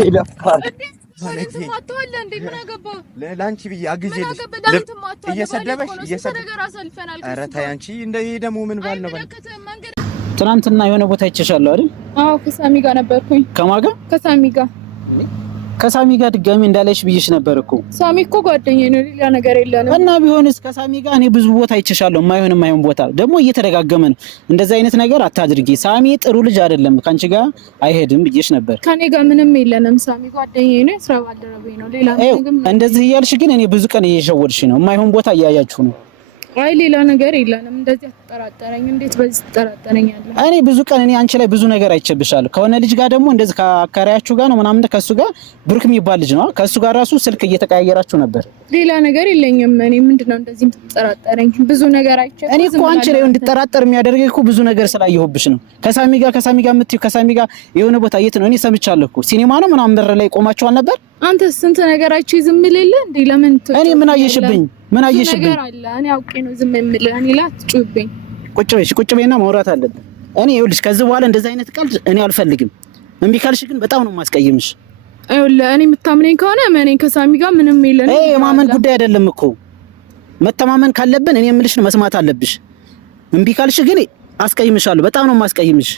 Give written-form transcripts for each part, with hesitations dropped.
ይለፋል ማተዋለ እንዴ ምን አገባ ለላንቺ ብዬ አግዤልሽ እየሰደበሽ ኧረ ተይ አንቺ እንደ ይሄ ደግሞ ምን ባል ነው ትናንትና የሆነ ቦታ ይቸሻለሁ አይደል? አዎ ከሳሚ ጋር ነበርኩኝ። ከማን ጋር? ከሳሚ ጋር ድጋሚ እንዳለሽ ብዬሽ ነበር እኮ። ሳሚ እኮ ጓደኛዬ ነው፣ ሌላ ነገር የለንም። እና ቢሆንስ ከሳሚ ጋር እኔ ብዙ ቦታ ይቸሻለሁ፣ የማይሆን ቦታ ደግሞ እየተደጋገመ ነው። እንደዛ አይነት ነገር አታድርጊ። ሳሚ ጥሩ ልጅ አይደለም፣ ካንቺ ጋር አይሄድም ብዬሽ ነበር። ከኔ ጋር ምንም የለንም። ሳሚ ጓደኛዬ ነው፣ ስራ ባልደረባዬ ነው። ሌላ ነገር እንደዚህ እያልሽ ግን እኔ ብዙ ቀን እየሸወድሽ ነው። የማይሆን ቦታ እያያችሁ ነው። አይ ሌላ ነገር የለንም። እንደዚህ አትጠራጠረኝ። እንዴት በዚህ ትጠራጠረኛለህ? እኔ ብዙ ቀን አንቺ ላይ ብዙ ነገር አይቸብሻለሁ። ከሆነ ልጅ ጋር ደግሞ እንደዚህ ከአካሪያችሁ ጋር ነው ምናምን ከሱ ጋር ብሩክ የሚባል ልጅ ነው። ከሱ ጋር ራሱ ስልክ እየተቀያየራችሁ ነበር። ሌላ ነገር የለኝም። እኔ ምንድነው እንደዚህ የምትጠራጠረኝ? ብዙ ነገር አይቸብሽ። እኔ እኮ አንቺ ላይ እንድጠራጠር የሚያደርገኝ እኮ ብዙ ነገር ስላየሁብሽ ነው። ከሳሚ ጋር የምትይው ከሳሚ ጋር የሆነ ቦታ የት ነው? እኔ ሰምቻለሁ እኮ ሲኒማ ነው ምናምን በር ላይ ቆማችኋል ነበር። አንተ ስንት ነገር አይቼ ዝም ልል እንዴ? ለምን እኔ ምን አየሽብኝ? ምን አየሽብኝ? ነገር አለ። እኔ አውቄ ነው ዝም የምልህ። እኔ ላትጩብኝ። ቁጭ በይና ማውራት አለብን። እኔ ይኸውልሽ ከዚህ በኋላ እንደዚህ አይነት ቀልድ እኔ አልፈልግም። እምቢ ካልሽ ግን በጣም ነው የማስቀይምሽ። ይኸውልህ እኔ የምታምነኝ ከሆነ እኔ ከሳሚ ጋር ምንም የለንም። የማመን ጉዳይ አይደለም እኮ መተማመን ካለብን እኔ የምልሽን መስማት አለብሽ። እምቢ ካልሽ ግን አስቀይምሻለሁ። በጣም ነው የማስቀይምሽ።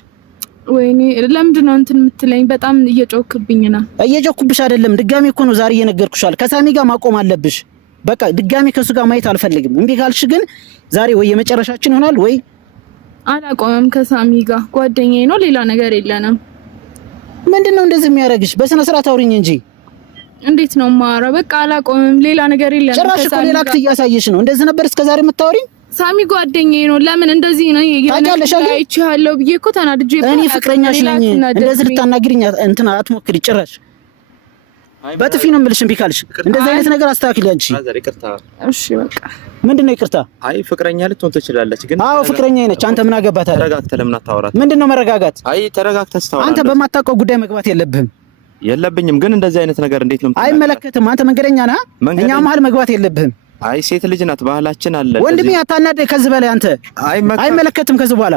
ወይኔ ለምንድን ነው እንትን የምትለኝ? በጣም እየጮክብኝ ነው። እየጮክብሽ አይደለም፣ ድጋሚ እኮ ነው ዛሬ እየነገርኩሻል። ከሳሚ ጋር ማቆም አለብሽ። በቃ ድጋሚ ከሱ ጋር ማየት አልፈልግም። እምቢ ካልሽ ግን ዛሬ ወይ የመጨረሻችን ይሆናል ወይ አላቆምም። ከሳሚ ጋር ጓደኛዬ ነው፣ ሌላ ነገር የለንም። ምንድነው እንደዚህ የሚያደርግሽ? በስነ ስርዓት አውሪኝ እንጂ። እንዴት ነው ማራ? በቃ አላቆምም፣ ሌላ ነገር የለንም። ጭራሽ እኮ ሌላ አክት እያሳየሽ ነው። እንደዚህ ነበር እስከዛሬ የምታወሪኝ? ሳሚ ጓደኛዬ ነው። ለምን እንደዚህ ነው አይቻለሁ ብዬ እኮ ተናድጄ። እኔ ፍቅረኛሽ ነኝ። እንደዚህ ልታናግሪኝ እንትን አትሞክሪ ጭራሽ። በጥፊ ነው የምልሽ። እምቢ ካልሽ እንደዚህ አይነት ነገር አስተካክሊ አንቺ። እሺ በቃ ምንድነው ይቅርታ? አይ ፍቅረኛ ልትሆን ትችላለች ግን አዎ ፍቅረኛዬ ነች። አንተ ምን አገባህ? ተረጋግተህ ለምን አታወራት? ምንድነው መረጋጋት? አይ ተረጋግተህ ስታወራ አንተ በማታውቀው ጉዳይ መግባት የለብህም። የለብኝም ግን እንደዚህ አይነት ነገር እንዴት ነው? አይመለከትም። አንተ መንገደኛ ነህ። እኛ መሀል መግባት የለብህም። አይ ሴት ልጅ ናት፣ ባህላችን አለ። ወንድሜ አታናደኝ ከዚህ በላይ አንተ። አይመለከትም ከዚህ በኋላ።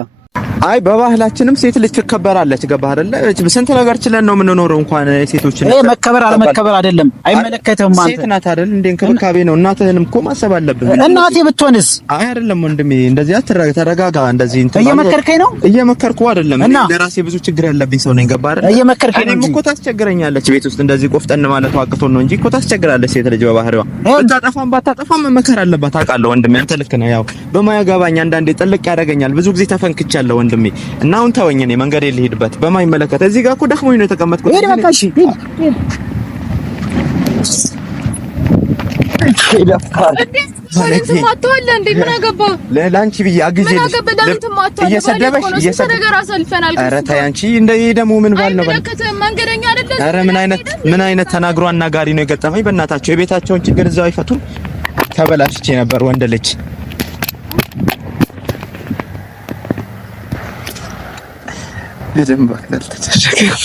አይ በባህላችንም ሴት ልጅ ትከበራለች። ገባህ አይደለ? ስንት ነገር ችለን ነው የምንኖረው። እንኳን ሴቶች ነው መከበር አለመከበር አይደለም። አይመለከትም። አንተ ሴት ናት አይደል? እንደ እንክብካቤ ነው። እናትህንም እኮ ማሰብ አለብህ። እናቴ ብትሆንስ? አይ አይደለም ወንድሜ፣ እንደዚህ ተረጋጋ። እንደዚህ እንትን እየመከርከኝ ነው? እየመከርኩ አይደለም። እኔ ለራሴ ብዙ ችግር ያለብኝ ሰው ነኝ። ገባህ አይደል? እየመከርከኝ ነው እንጂ እኮ ታስቸግረኛለች። ቤት ውስጥ እንደዚህ ቆፍጠን ማለት ዋቅቶን ነው እንጂ እኮ ታስቸግራለች ሴት ልጅ በባህሪዋ። ባታጠፋም መመከር አለባት። አውቃለሁ ወንድሜ፣ አንተ ልክ ነህ። ያው በማያገባኝ አንዳንዴ ጥልቅ ያደርገኛል። ብዙ ጊዜ ተፈንክቻለሁ ወንድሜ እና አሁን ተወኝ። እኔ መንገድ ልሄድበት በማይመለከት እዚህ ጋር እኮ ደክሞኝ ነው የተቀመጥኩት። ሄድ በቃ እሺ ሄድ። ይለፋል ማተዋለ እንዴ ምን አገባ? ለላንቺ ብዬ አግዤልሽ እየሰደበሽ ኧረ ተይ አንቺ እንደ ይሄ ደግሞ ምን ባል ነው? መንገደኛ አይደለም። ኧረ ምን አይነት ተናግሮ አናጋሪ ነው የገጠመኝ። በእናታቸው የቤታቸውን ችግር እዛው አይፈቱም። ተበላሽቼ ነበር ወንድ ልጅ በደንብ አክተል ተቸገረ።